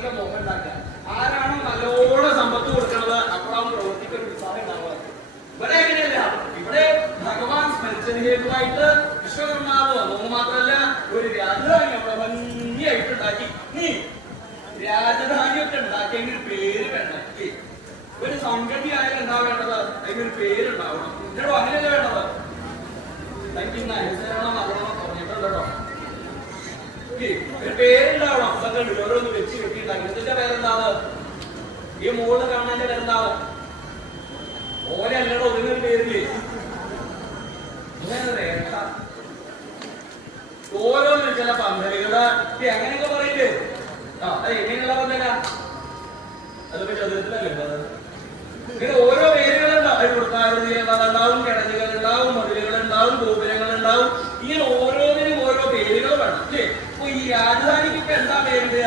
സാമ്പത്തിക ബോംബ് ഉണ്ടാക്കുക. ആരാണോ നല്ലോണം സമ്പത്ത് കൊടുക്കുന്നത് അപ്പോഴാണ് പ്രവർത്തിക്കുന്ന ഉത്സാഹം ഉണ്ടാവുക. ഇവിടെ എങ്ങനെയല്ല, ഇവിടെ ഭഗവാൻ സ്മരിച്ചതിഹേതുവായിട്ട് വിശ്വകർമാവ് വന്നു മാത്രമല്ല ഒരു രാജധാനി അവിടെ ഭംഗിയായിട്ട് ഉണ്ടാക്കി. നീ രാജധാനിയൊക്കെ ഉണ്ടാക്കിയെങ്കിൽ പേര് വേണം. ഒരു സംഗതി ആയാലും എന്താ വേണ്ടത്? അതിനൊരു പേരുണ്ടാവണം. എന്നിട്ടോ അങ്ങനെയല്ലേ വേണ്ടത്? തനിക്ക് അനുസരണം നല്ലോണം പറഞ്ഞിട്ടുണ്ടോ? ഒരു പേരുണ്ടാവണം. അതൊക്കെ ഓരോന്ന് വെച്ച് കെട്ടിയിട്ടുണ്ടാക്കി. ഇതിന്റെ പേരെന്താണ്? ഈ മോള് കാണാന്റെ പേരെന്താവും? ഓരോ അല്ലടോ ഇതിനൊരു പേരില്ലേ? രേഖ ഓരോന്നും ചില പന്തലുകള് അങ്ങനെയൊക്കെ പറയില്ലേ? അത് എങ്ങനെയുള്ള പന്തല? അതൊക്കെ ചതുരത്തിലല്ലേ ഇങ്ങനെ ഓരോ പേരുകളുണ്ടാവും. വൃത്താകൃതിയിലുണ്ടാവും, കിടങ്ങുകൾ ഉണ്ടാവും, മതിലുകൾ ഉണ്ടാവും, ഗോപുരങ്ങൾ ഉണ്ടാവും. ഇങ്ങനെ ഓരോന്നിനും ഓരോ പേരുകൾ വേണം അല്ലേ? അപ്പൊ ഈ രാജധാനിക്ക് ഇപ്പൊ എന്താ പേരിടുക?